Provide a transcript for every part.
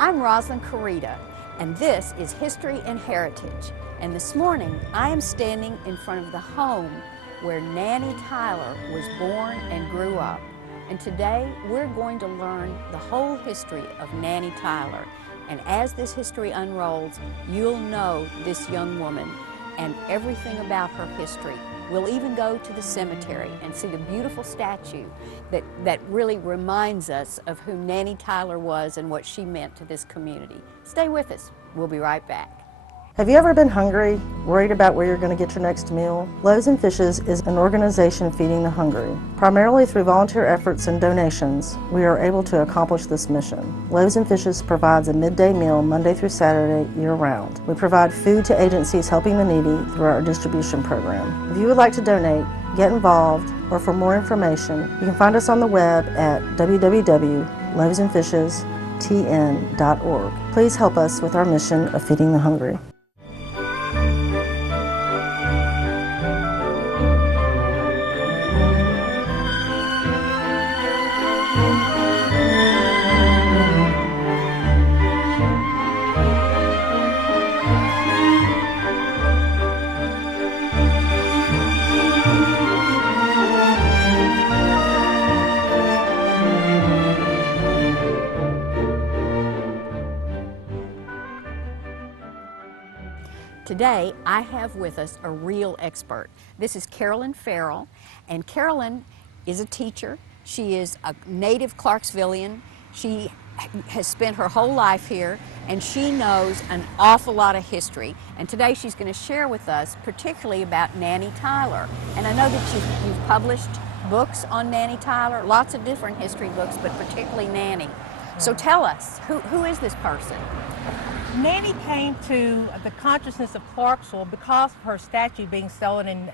I'm Rosalind Carita, and this is History and Heritage. And this morning, I am standing in front of the home where Nannie Tyler was born and grew up. And today, we're going to learn the whole history of Nannie Tyler. And as this history unrolls, you'll know this young woman and everything about her history. We'll even go to the cemetery and see the beautiful statue that really reminds us of who Nannie Tyler was and what she meant to this community. Stay with us. We'll be right back. Have you ever been hungry, worried about where you're going to get your next meal? Loaves and Fishes is an organization feeding the hungry. Primarily through volunteer efforts and donations, we are able to accomplish this mission. Loaves and Fishes provides a midday meal Monday through Saturday year-round. We provide food to agencies helping the needy through our distribution program. If you would like to donate, get involved, or for more information, you can find us on the web at www.loavesandfishestn.org. Please help us with our mission of feeding the hungry. Today, I have with us a real expert. This is Carolyn Farrell, and Carolyn is a teacher. She is a native Clarksvillian. She has spent her whole life here, and she knows an awful lot of history. And today she's going to share with us particularly about Nannie Tyler. And I know that you've published books on Nannie Tyler, lots of different history books, but particularly Nannie. So tell us, who is this person? Nannie came to the consciousness of Clarksville because of her statue being stolen in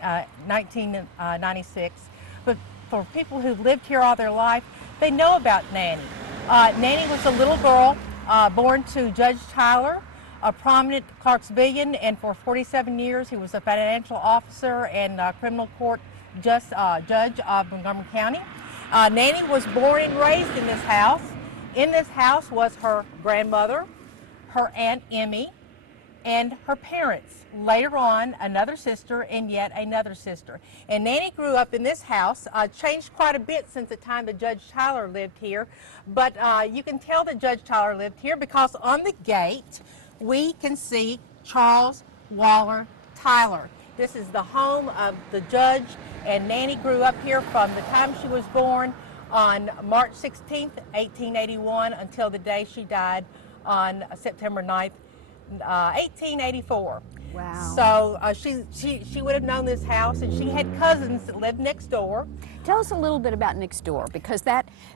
1996. But for people who've lived here all their life, they know about Nannie. Nannie was a little girl born to Judge Tyler, a prominent Clarksvillian, and for 47 years he was a financial officer and criminal court judge of Montgomery County. Nannie was born and raised in this house. In this house was her grandmother, her Aunt Emmy, and her parents. Later on, another sister and yet another sister. And Nannie grew up in this house, changed quite a bit since the time that Judge Tyler lived here, but you can tell that Judge Tyler lived here because on the gate we can see Charles Waller Tyler. This is the home of the judge, and Nannie grew up here from the time she was born on March 16th, 1881 until the day she died on September 9th, 1884. Wow. So she would have known this house, and she had cousins that lived next door. Tell us a little bit about next door, because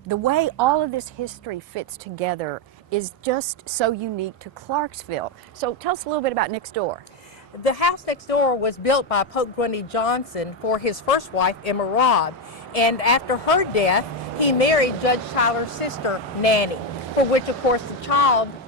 the way all of this history fits together is just so unique to Clarksville. So tell us a little bit about next door. The house next door was built by Pope Grundy Johnson for his first wife, Emma Robb, and after her death, he married Judge Tyler's sister, Nannie, for which, of course,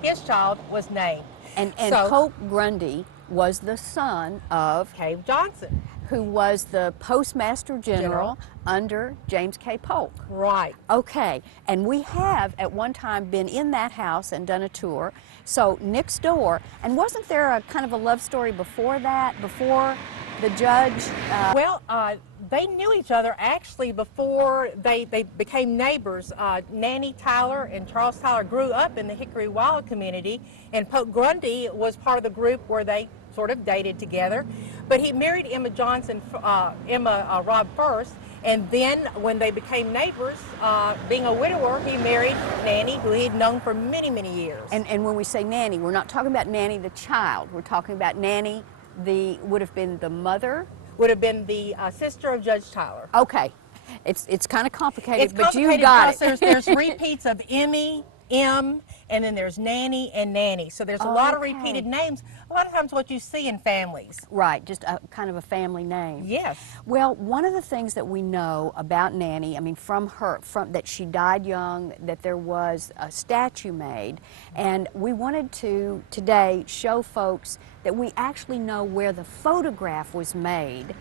his child was named. And so, Pope Grundy was the son of Cave Johnson, who was the Postmaster General under James K. Polk. Right. Okay, and we have at one time been in that house and done a tour. So next door, and wasn't there a kind of a love story before that, before the judge? Well, they knew each other actually before they became neighbors. Nannie Tyler and Charles Tyler grew up in the Hickory Wild community, and Pope Grundy was part of the group where they sort of dated together. But he married Emma Robb first, and then when they became neighbors, being a widower, he married Nannie, who he'd known for many, many years. And when we say Nannie, we're not talking about Nannie the child. We're talking about Nannie, would have been the mother? Would have been the sister of Judge Tyler. Okay. It's kind of complicated, but you complicated got because it. there's repeats of Emmy, M, and then there's Nannie and Nannie. So there's a lot of repeated names. A lot of times what you see in families. Right, just a kind of a family name. Yes. Well, one of the things that we know about Nannie, I mean, from that she died young, that there was a statue made, and we wanted to today show folks that we actually know where the photograph was made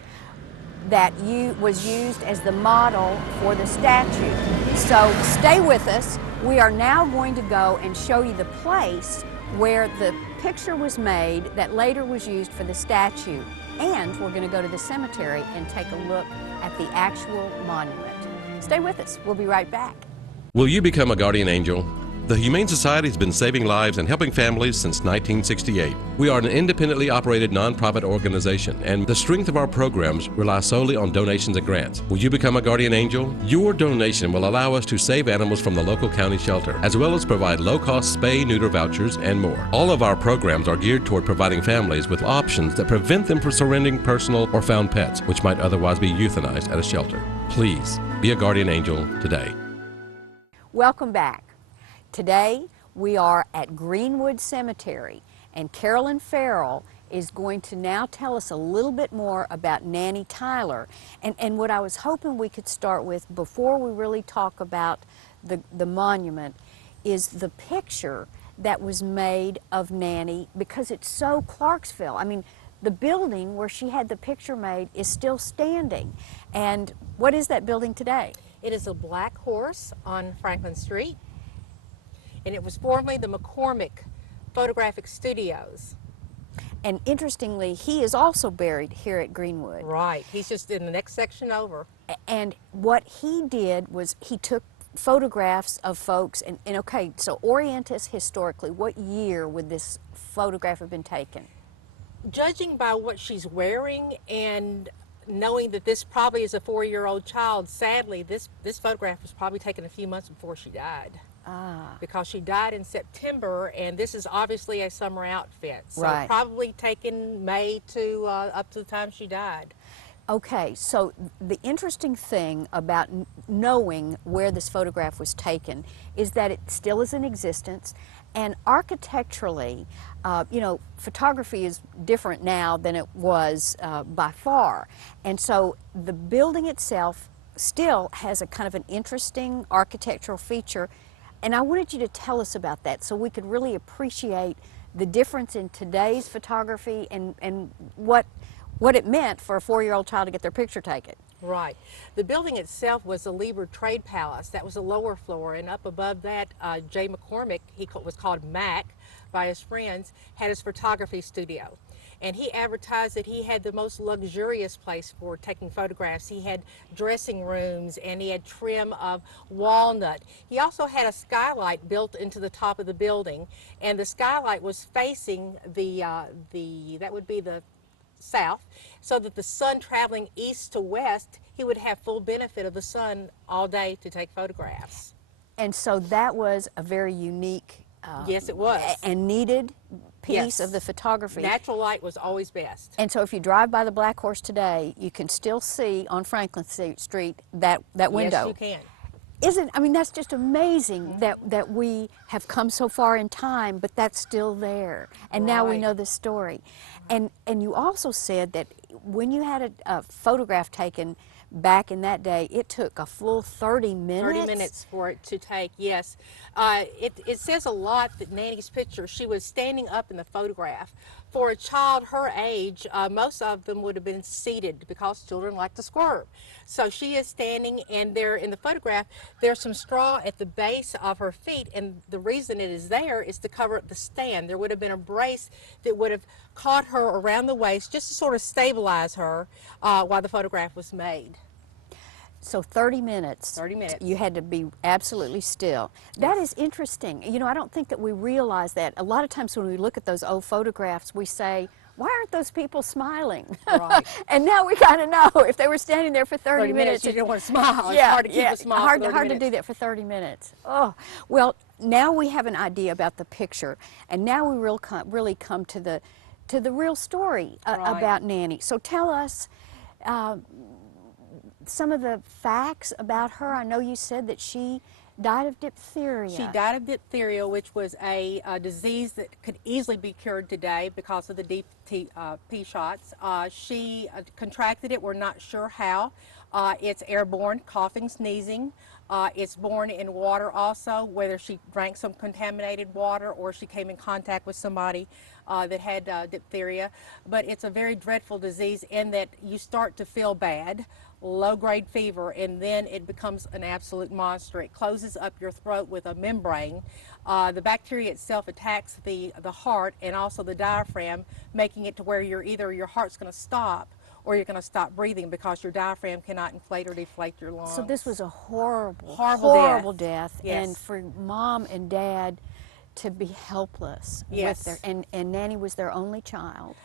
that was used as the model for the statue. So stay with us. We are now going to go and show you the place where the picture was made that later was used for the statue. And we're going to go to the cemetery and take a look at the actual monument. Stay with us. We'll be right back. Will you become a guardian angel? The Humane Society has been saving lives and helping families since 1968. We are an independently operated nonprofit organization, and the strength of our programs rely solely on donations and grants. Will you become a guardian angel? Your donation will allow us to save animals from the local county shelter, as well as provide low-cost spay-neuter vouchers and more. All of our programs are geared toward providing families with options that prevent them from surrendering personal or found pets, which might otherwise be euthanized at a shelter. Please be a guardian angel today. Welcome back. Today we are at Greenwood Cemetery, and Carolyn Farrell is going to now tell us a little bit more about Nannie Tyler. And what I was hoping we could start with before we really talk about the monument is the picture that was made of Nannie, because it's so Clarksville. I mean, the building where she had the picture made is still standing. And what is that building today? It is a Black Horse on Franklin Street, and it was formerly the McCormick Photographic Studios. And interestingly, he is also buried here at Greenwood. Right, he's just in the next section over. And what he did was he took photographs of folks, and okay, so orient us historically. What year would this photograph have been taken? Judging by what she's wearing and knowing that this probably is a 4-year-old child, sadly, this photograph was probably taken a few months before she died. Because she died in September, and this is obviously a summer outfit. So right. Probably taken May to up to the time she died. Okay, so the interesting thing about knowing where this photograph was taken is that it still is in existence, and architecturally, you know, photography is different now than it was by far. And so the building itself still has a kind of an interesting architectural feature. And I wanted you to tell us about that so we could really appreciate the difference in today's photography and what it meant for a 4-year-old child to get their picture taken. Right. The building itself was the Lieber Trade Palace. That was the lower floor, and up above that, Jay McCormick, he was called Mac by his friends, had his photography studio. And he advertised that he had the most luxurious place for taking photographs. He had dressing rooms, and he had trim of walnut. He also had a skylight built into the top of the building, and the skylight was facing that would be the south, so that the sun traveling east to west, he would have full benefit of the sun all day to take photographs. And so that was a very unique yes, it was. And needed piece Yes. of the photography. Natural light was always best. And so if you drive by the Black Horse today, you can still see on Franklin Street that window. Yes, you can. I mean, that's just amazing that we have come so far in time, but that's still there. And now we Right. know the story. And you also said that when you had a photograph taken back in that day, it took a full 30 minutes? 30 minutes for it to take, yes. It says a lot that Nannie's picture, she was standing up in the photograph. For a child her age, most of them would have been seated because children like to squirm. So she is standing, and there in the photograph, there's some straw at the base of her feet, and the reason it is there is to cover up the stand. There would have been a brace that would have caught her around the waist just to sort of stabilize her while the photograph was made. So 30 minutes. 30 minutes. You had to be absolutely still. That is interesting. You know, I don't think that we realize that. A lot of times when we look at those old photographs, we say, why aren't those people smiling? Right. And now we kind of know if they were standing there for 30 minutes. You don't want to smile. It's hard to keep a smile hard, for 30 hard to minutes. do that for 30 minutes. Oh, well, now we have an idea about the picture, and now we really come to the real story Right. about Nannie. So tell us some of the facts about her. I know you said that she died of diphtheria. She died of diphtheria, which was a disease that could easily be cured today because of the DP shots. She contracted it. We're not sure how. It's airborne, coughing, sneezing. It's born in water also, whether she drank some contaminated water or she came in contact with somebody that had diphtheria. But it's a very dreadful disease in that you start to feel bad, low-grade fever, and then it becomes an absolute monster. It closes up your throat with a membrane. The bacteria itself attacks the heart and also the diaphragm, making it to where your heart's going to stop, or you're going to stop breathing because your diaphragm cannot inflate or deflate your lungs. So this was a horrible, Horrible death. Yes. And for Mom and Dad to be helpless Yes. with their, and Nanny was their only child.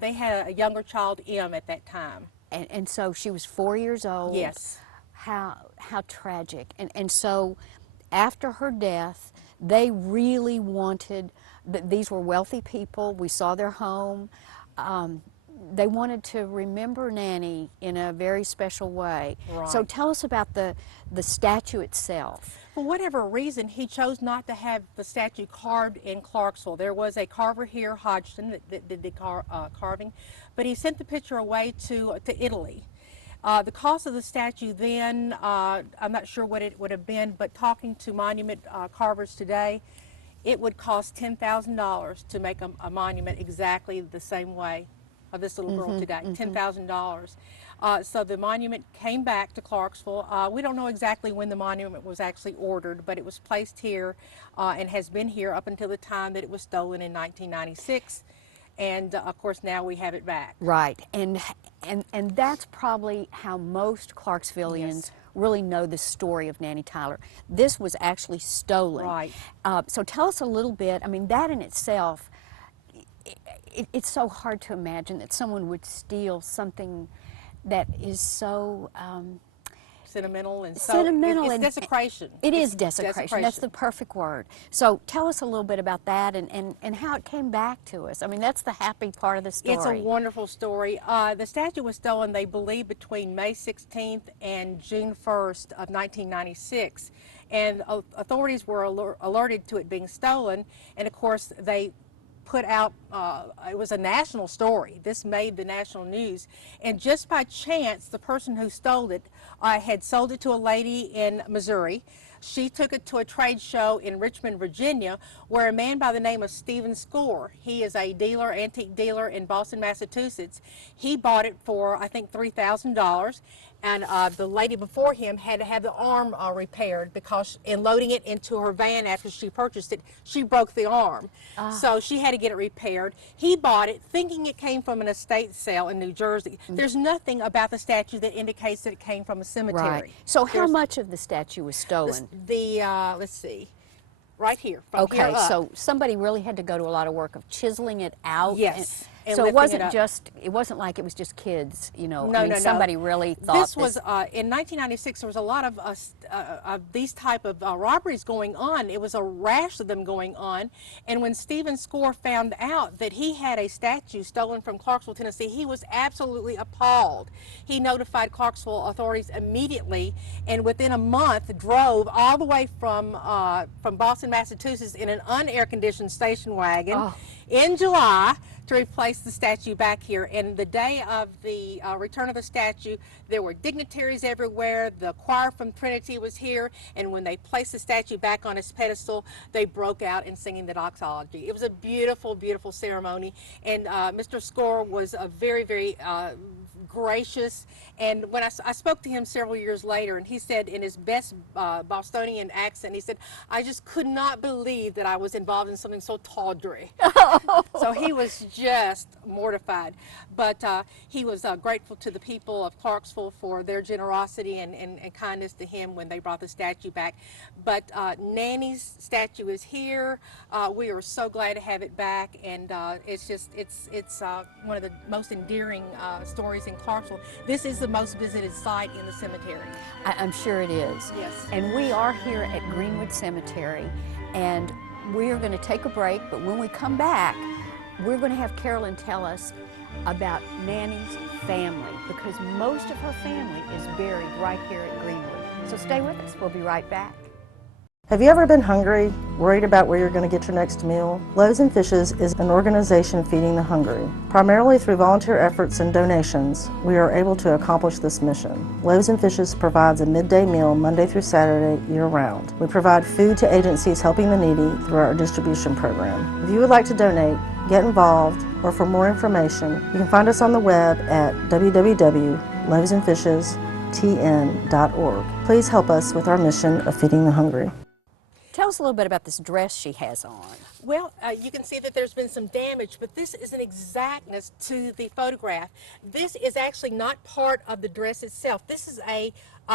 They had a younger child, M, at that time. And so she was 4 years old. Yes. How tragic. And so after her death, they really wanted, these were wealthy people, we saw their home. They wanted to remember Nanny in a very special way. Right. So tell us about the statue itself. For whatever reason, he chose not to have the statue carved in Clarksville. There was a carver here, Hodgson, that did the carving, but he sent the picture away to Italy. The cost of the statue then, I'm not sure what it would have been, but talking to monument carvers today, it would cost $10,000 to make a monument exactly the same way of this little girl today, $10,000. So the monument came back to Clarksville. We don't know exactly when the monument was actually ordered, but it was placed here and has been here up until the time that it was stolen in 1996. And of course now we have it back. Right, and that's probably how most Clarksvillians Yes. really know the story of Nannie Tyler. This was actually stolen. Right. So tell us a little bit, I mean, that in itself, it's so hard to imagine that someone would steal something that is so Sentimental and sentimental. It's and desecration. It It's is desecration. That's the perfect word. So tell us a little bit about that and how it came back to us. I mean, that's the happy part of the story. It's a wonderful story. The statue was stolen, they believe, between May 16th and June 1st of 1996. And authorities were alerted to it being stolen. And of course, they put out, it was a national story. This made the national news. And just by chance, the person who stole it had sold it to a lady in Missouri. She took it to a trade show in Richmond, Virginia, where a man by the name of Stephen Score, he is a dealer, antique dealer in Boston, Massachusetts. He bought it for, I think, $3,000. And the lady before him had to have the arm repaired because in loading it into her van after she purchased it, she broke the arm. So she had to get it repaired. He bought it thinking it came from an estate sale in New Jersey. There's nothing about the statue that indicates that it came from a cemetery. Right. So how much of the statue was stolen? Let's see, right here, from here Okay, up. so somebody really had to go to a lot of work of chiseling it out. Yes, and so it lifting it wasn't up. it wasn't like it was just kids, you know. No, I mean, no, somebody no. really thought This was in 1996. There was a lot of these type of robberies going on. It was a rash of them going on. And when Stephen Score found out that he had a statue stolen from Clarksville, Tennessee, he was absolutely appalled. He notified Clarksville authorities immediately, and within a month drove all the way from Boston, Massachusetts, in an unair-conditioned station wagon in July to replace the statue back here. And the day of the return of the statue, there were dignitaries everywhere. The choir from Trinity was here, and when they placed the statue back on its pedestal, they broke out in singing the doxology. It was a beautiful, beautiful ceremony, and Mr. Score was a very, very gracious. And when I spoke to him several years later, and he said in his best Bostonian accent, he said, "I just could not believe that I was involved in something so tawdry." So he was just mortified. But he was grateful to the people of Clarksville for their generosity and kindness to him when they brought the statue back. But Nanny's statue is here. We are so glad to have it back, and it's one of the most endearing stories in Clarksville. This is the most visited site in the cemetery. I'm sure it is. Yes. And we are here at Greenwood Cemetery, and we are going to take a break, but when we come back, we're going to have Carolyn tell us about Nanny's family, because most of her family is buried right here at Greenwood. So stay with us. We'll be right back. Have you ever been hungry, worried about where you're going to get your next meal? Loaves and Fishes is an organization feeding the hungry. Primarily through volunteer efforts and donations, we are able to accomplish this mission. Loaves and Fishes provides a midday meal Monday through Saturday year-round. We provide food to agencies helping the needy through our distribution program. If you would like to donate, get involved, or for more information, you can find us on the web at www.loavesandfishestn.org. Please help us with our mission of feeding the hungry. Tell us a little bit about this dress she has on. Well, you can see that there's been some damage, but this is an exactness to the photograph. This is actually not part of the dress itself. This is a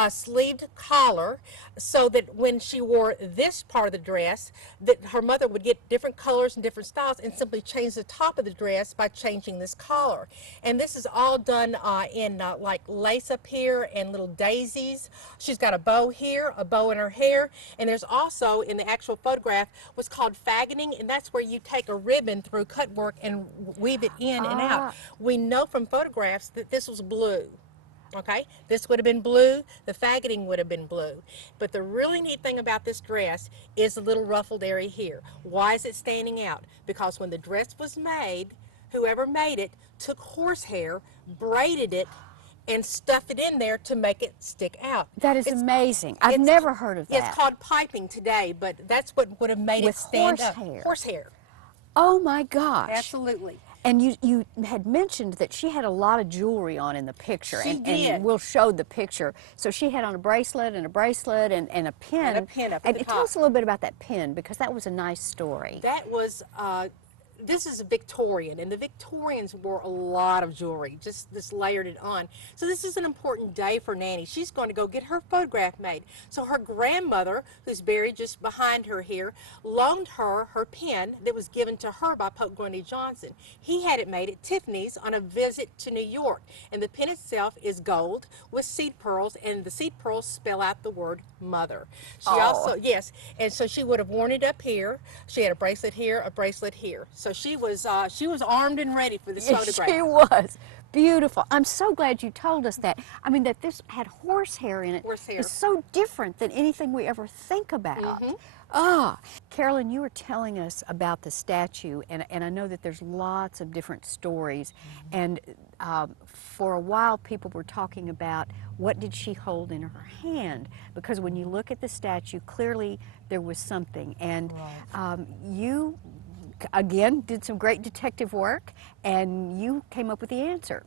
sleeved collar, so that when she wore this part of the dress, that her mother would get different colors and different styles and simply change the top of the dress by changing this collar. And this is all done in like lace up here and little daisies. She's got a bow here, a bow in her hair, and there's also in the actual photograph what's called faggoting, and that's where you take a ribbon through cut work and weave it in and out. We know from photographs that this was blue. Okay, this would have been blue, the faggoting would have been blue. But the really neat thing about this dress is the little ruffled area here. Why is it standing out? Because when the dress was made, whoever made it took horsehair, braided it, and stuffed it in there to make it stick out. That is amazing. I've never heard of that. It's called piping today, but that's what would have made it stand up. Horsehair. Horsehair. Oh my gosh. Absolutely. And you had mentioned that she had a lot of jewelry on in the picture. She and did. We'll show the picture. So she had on a bracelet and a bracelet and a pin. And a pin up at the top. Tell us a little bit about that pin, because that was a nice story. That was, this is a Victorian, and the Victorians wore a lot of jewelry, just layered it on. So this is an important day for Nanny. She's going to go get her photograph made. So her grandmother, who's buried just behind her here, loaned her her pin that was given to her by Pope Grundy Johnson. He had it made at Tiffany's on a visit to New York, and the pin itself is gold with seed pearls, and the seed pearls spell out the word mother. She also, yes, and so she would have worn it up here. She had a bracelet here, a bracelet here. So she was armed and ready for this photograph. She was. Beautiful. I'm so glad you told us that. I mean, that this had horsehair in it. Horsehair. It's so different than anything we ever think about. Carolyn, you were telling us about the statue, and I know that there's lots of different stories, and for a while people were talking about what did she hold in her hand, because when you look at the statue, clearly there was something, and you again did some great detective work, and you came up with the answer.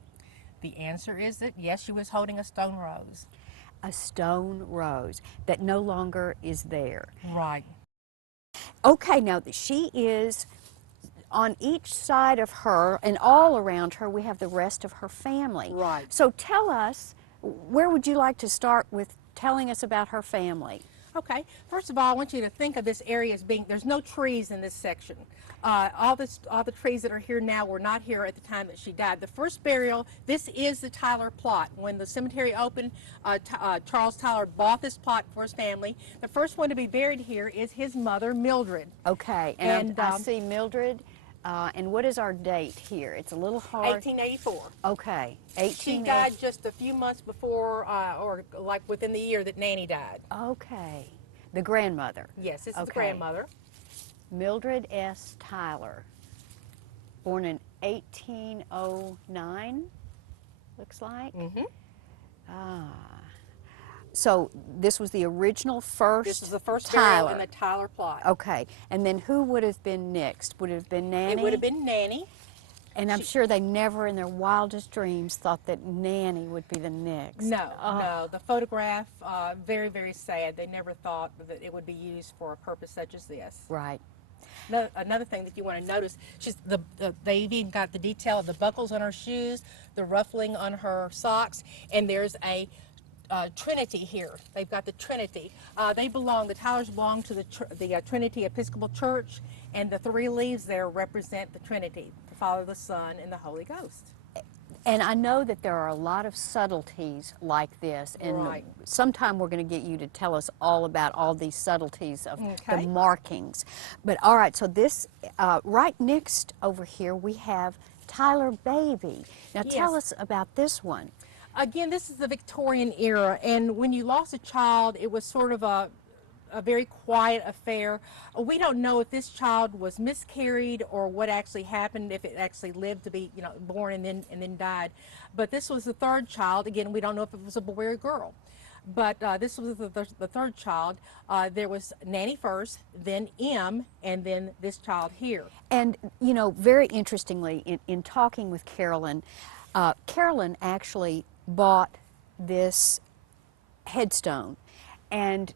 The answer is that yes, she was holding a stone rose. A stone rose that no longer is there. Right. Okay, now she is on each side of her, and all around her we have the rest of her family. Right. So tell us, where would you like to start with telling us about her family? Okay, first of all, I want you to think of this area as being, there's no trees in this section. All the trees that are here now were not here at the time that she died. The first burial, this is the Tyler plot. When the cemetery opened, Charles Tyler bought this plot for his family. The first one to be buried here is his mother, Mildred. Okay, and I see Mildred. And what is our date here? It's a little hard. 1884. Okay, She died just a few months before, or like within the year that Nanny died. Okay, the grandmother. Yes, this is the grandmother. Mildred S. Tyler, born in 1809, looks like. So this was the original first. This is the first Tyler. burial in the Tyler plot. Okay, and then who would have been next? Would it have been Nanny? It would have been Nanny. And I'm sure they never in their wildest dreams thought that Nanny would be the next. No, no. The photograph, very, very sad. They never thought that it would be used for a purpose such as this. Right. Another thing that you want to notice, they've even got the detail of the buckles on her shoes, the ruffling on her socks, and there's a Trinity here. They've got the Trinity. The Tylers belong to the Trinity Episcopal Church, and the three leaves there represent the Trinity, the Father, the Son, and the Holy Ghost. And I know that there are a lot of subtleties like this, and sometime we're going to get you to tell us all about all these subtleties of the markings. But all right, so this, right next over here, we have Tyler Baby. Now tell us about this one. Again, this is the Victorian era, and when you lost a child, it was sort of a a very quiet affair. We don't know if this child was miscarried or what actually happened, if it actually lived to be, you know, born and then died. But this was the third child. Again, we don't know if it was a boy or a girl. But this was the third child. There was Nanny first, then M, and then this child here. And, you know, very interestingly, in talking with Carolyn, Carolyn actually bought this headstone. And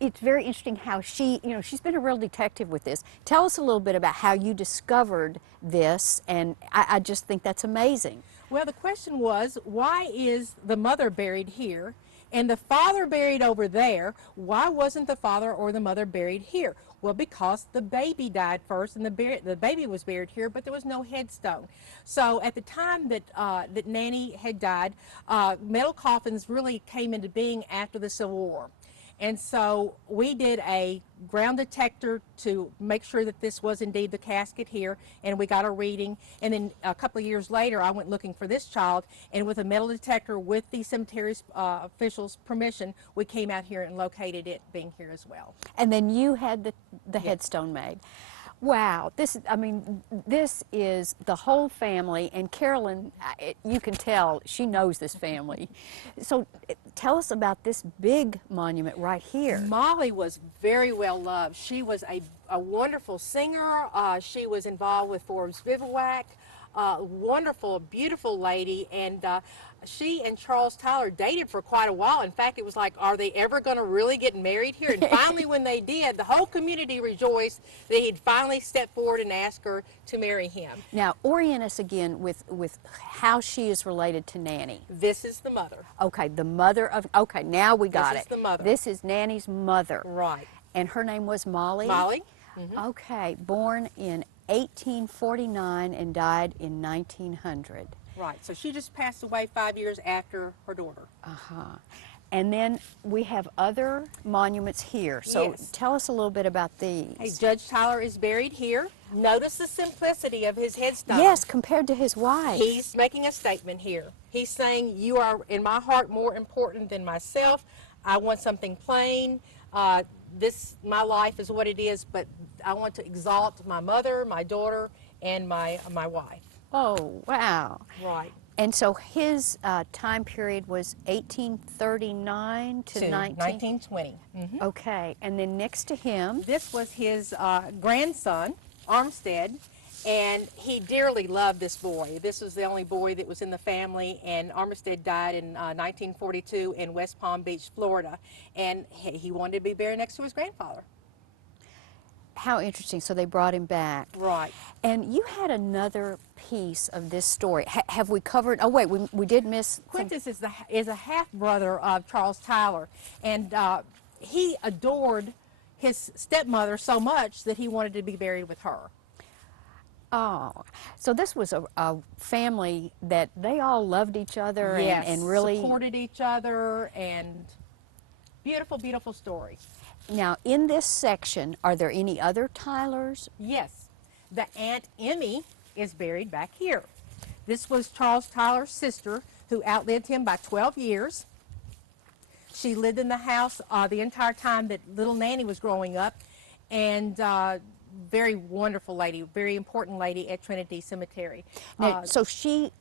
it's very interesting how she, you know, she's been a real detective with this. Tell us a little bit about how you discovered this, and I just think that's amazing. Well, the question was, why is the mother buried here and the father buried over there? Why wasn't the father or the mother buried here? Well, because the baby died first, and the baby was buried here, but there was no headstone. So at the time that that Nanny had died, metal coffins really came into being after the Civil War. And so we did a ground detector to make sure that this was indeed the casket here, and we got a reading. And then a couple of years later, I went looking for this child, and with a metal detector, with the cemetery's officials' permission, we came out here and located it being here as well. And then you had the Yes. headstone made. Wow, this is, I mean, this is the whole family, and Carolyn, you can tell she knows this family. So tell us about this big monument right here. Molly was very well loved. She was a wonderful singer. She was involved with Forbes Bivouac. Wonderful, beautiful lady, and she and Charles Tyler dated for quite a while. In fact, it was like, are they ever going to really get married here? And finally, when they did, the whole community rejoiced that he'd finally stepped forward and asked her to marry him. Now, orient us again with how she is related to Nanny. This is the mother. Okay, the mother of, okay, now we got it. This is the mother. This is Nanny's mother. Right. And her name was Molly? Molly. Mm-hmm. Okay, born in 1849 and died in 1900. Right, so she just passed away 5 years after her daughter. Uh-huh. And then we have other monuments here. So Yes. tell us a little bit about these. Hey, Judge Tyler is buried here. Notice the simplicity of his headstone. Yes, compared to his wife. He's making a statement here. He's saying, you are in my heart more important than myself. I want something plain. My life is what it is, but I want to exalt my mother, my daughter, and my wife. Oh, wow. Right. And so his time period was 1839 to 1920. Mm-hmm. Okay, and then next to him, This was his grandson, Armstead, and he dearly loved this boy. This was the only boy that was in the family, and Armstead died in 1942 in West Palm Beach, Florida, and he wanted to be buried next to his grandfather. how interesting. So they brought him back. Right. And you had another piece of this story. Have we covered? Oh wait, we did miss. some- Quintus is a half brother of Charles Tyler, and he adored his stepmother so much that he wanted to be buried with her. Oh, so this was a family that they all loved each other Yes, and really. supported each other, and beautiful, beautiful story. Now, in this section, are there any other Tylers? Yes, the Aunt Emmy is buried back here. This was Charles Tyler's sister, who outlived him by 12 years. She lived in the house the entire time that little Nanny was growing up, and very wonderful lady, very important lady at Trinity Cemetery. Now, so she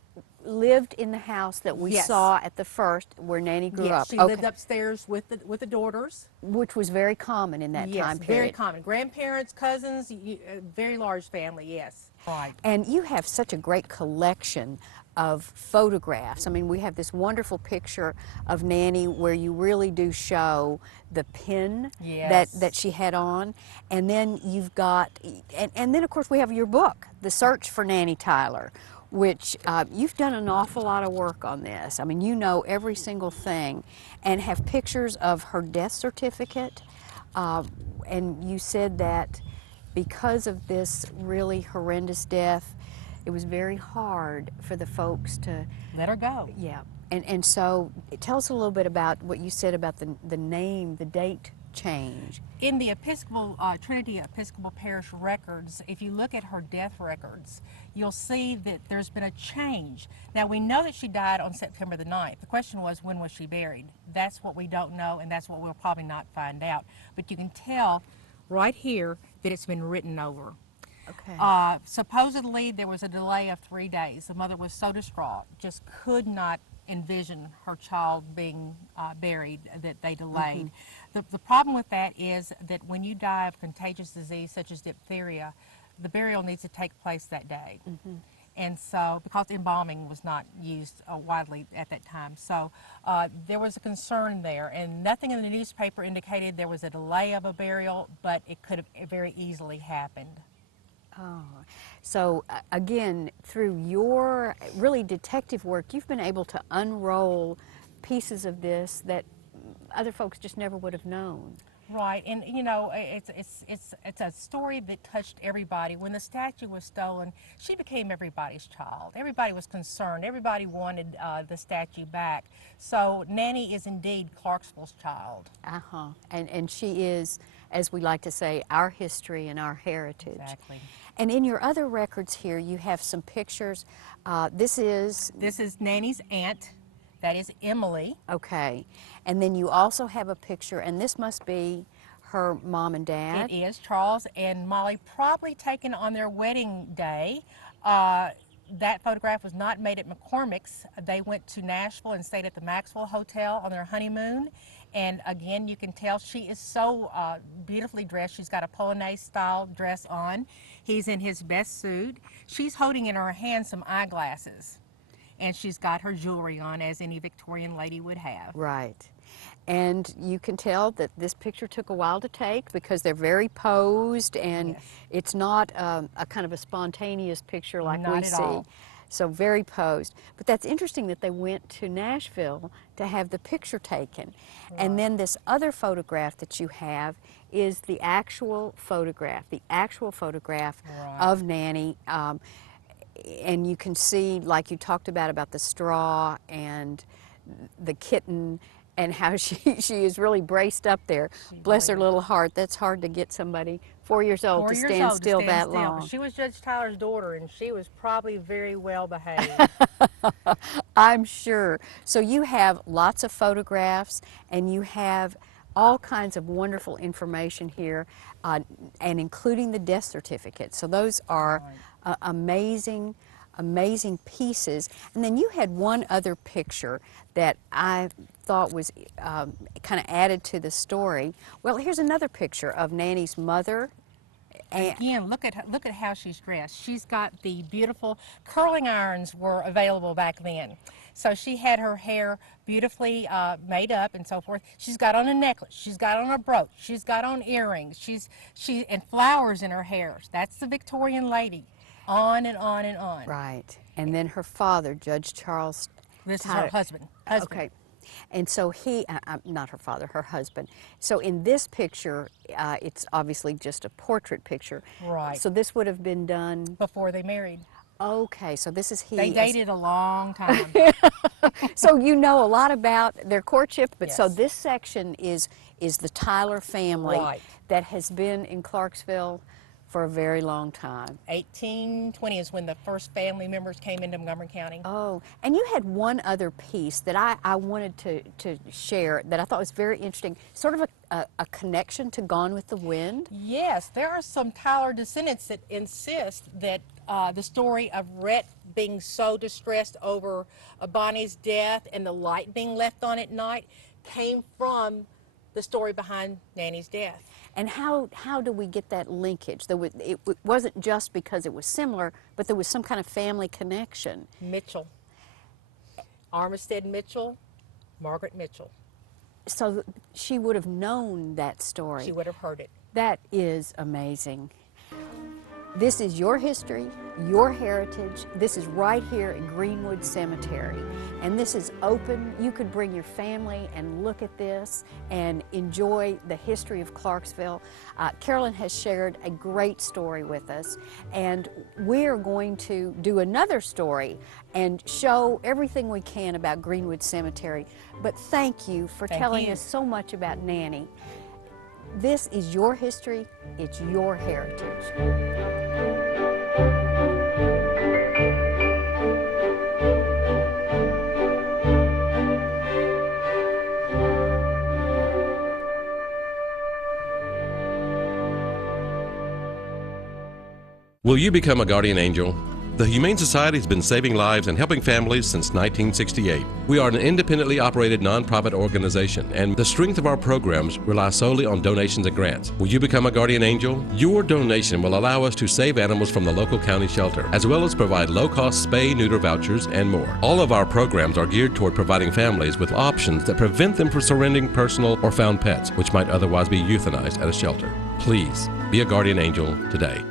lived in the house that we Yes. saw at the first, where Nanny grew Yes, up. she Okay. lived upstairs with the daughters. Which was very common in that Yes, time very period. common. Grandparents, cousins, a very large family, yes. Right. And you have such a great collection of photographs. I mean, we have this wonderful picture of Nanny where you really do show the pin Yes. that she had on. And then you've got, and then of course we have your book, The Search for Nannie Tyler, which you've done an awful lot of work on this. I mean, you know every single thing, and have pictures of her death certificate. And you said that because of this really horrendous death, it was very hard for the folks to, Let her go. yeah. And so tell us a little bit about what you said about the name, the date change? In the Episcopal Trinity Episcopal Parish records, if you look at her death records, you'll see that there's been a change. Now, we know that she died on September the 9th. The question was, when was she buried? That's what we don't know, and that's what we'll probably not find out. But you can tell right here that it's been written over. Okay. Supposedly, there was a delay of 3 days. The mother was so distraught, just could not envision her child being buried, that they delayed. The problem with that is that when you die of contagious disease such as diphtheria, the burial needs to take place that day. And so, because embalming was not used widely at that time, so there was a concern there, and nothing in the newspaper indicated there was a delay of a burial, but it could have very easily happened. Oh, so again, through your really detective work, you've been able to unroll pieces of this that other folks just never would have known. Right, and you know, it's a story that touched everybody. When the statue was stolen, she became everybody's child. Everybody was concerned. Everybody wanted the statue back. So Nanny is indeed Clarksville's child. And she is, as we like to say, our history and our heritage. Exactly. And in your other records here, you have some pictures. This is Nanny's aunt. That is Emily. okay. And then you also have a picture, and this must be her mom and dad. It is Charles and Molly, probably taken on their wedding day. That photograph was not made at McCormick's. They went to Nashville and stayed at the Maxwell Hotel on their honeymoon. And again, you can tell she is so beautifully dressed. She's got a Polonaise style dress on. He's in his best suit. She's holding in her hand some eyeglasses. And she's got her jewelry on, as any Victorian lady would have. Right. And you can tell that this picture took a while to take because they're very posed, and Yes. it's not a kind of a spontaneous picture like Not we at see. all. So very posed. But that's interesting that they went to Nashville to have the picture taken. And then this other photograph that you have is the actual photograph Right. of Nanny. And you can see, like you talked about the straw and the kitten, and how she is really braced up there. Bless her really little heart. That's hard to get somebody 4 years old 4 to years stand old still to stand that still. long. She was Judge Tyler's daughter, and she was probably very well behaved. I'm sure. So you have lots of photographs, and you have all kinds of wonderful information here, and including the death certificate. So those are amazing, amazing pieces. And then you had one other picture that I thought was kind of added to the story. Well, here's another picture of Nanny's mother. Again, look at how she's dressed. She's got the beautiful curling irons were available back then. So she had her hair beautifully made up and so forth. She's got on a necklace. She's got on a brooch. She's got on earrings. And flowers in her hair. That's the Victorian lady. On and on and on. Right. And then her father, Judge Charles This Tyler. is her husband. Okay. And so he, not her father, her husband. So in this picture, it's obviously just a portrait picture. Right. So this would have been done. Before they married. Okay, so this is he. They dated a long time. So you know a lot about their courtship, but so Yes. this section is the Tyler family Right. that has been in Clarksville for a very long time. 1820 is when the first family members came into Montgomery County. Oh, and you had one other piece that I wanted to share that I thought was very interesting, sort of a connection to Gone with the Wind. Yes, there are some Tyler descendants that insist that the story of Rhett being so distressed over Bonnie's death and the light being left on at night came from the story behind Nanny's death. And how do we get that linkage? It wasn't just because it was similar, but there was some kind of family connection. Mitchell. Armistead Mitchell, Margaret Mitchell. So she would have known that story. She would have heard it. That is amazing. This is your history, your heritage. This is right here at Greenwood Cemetery. And this is open. You could bring your family and look at this and enjoy the history of Clarksville. Carolyn has shared a great story with us, and we're going to do another story and show everything we can about Greenwood Cemetery. But thank you for telling us so much about Nanny. This is your history, it's your heritage. Will you become a guardian angel? The Humane Society has been saving lives and helping families since 1968. We are an independently operated nonprofit organization, and the strength of our programs rely solely on donations and grants. Will you become a guardian angel? Your donation will allow us to save animals from the local county shelter, as well as provide low-cost spay-neuter vouchers and more. All of our programs are geared toward providing families with options that prevent them from surrendering personal or found pets, which might otherwise be euthanized at a shelter. Please be a guardian angel today.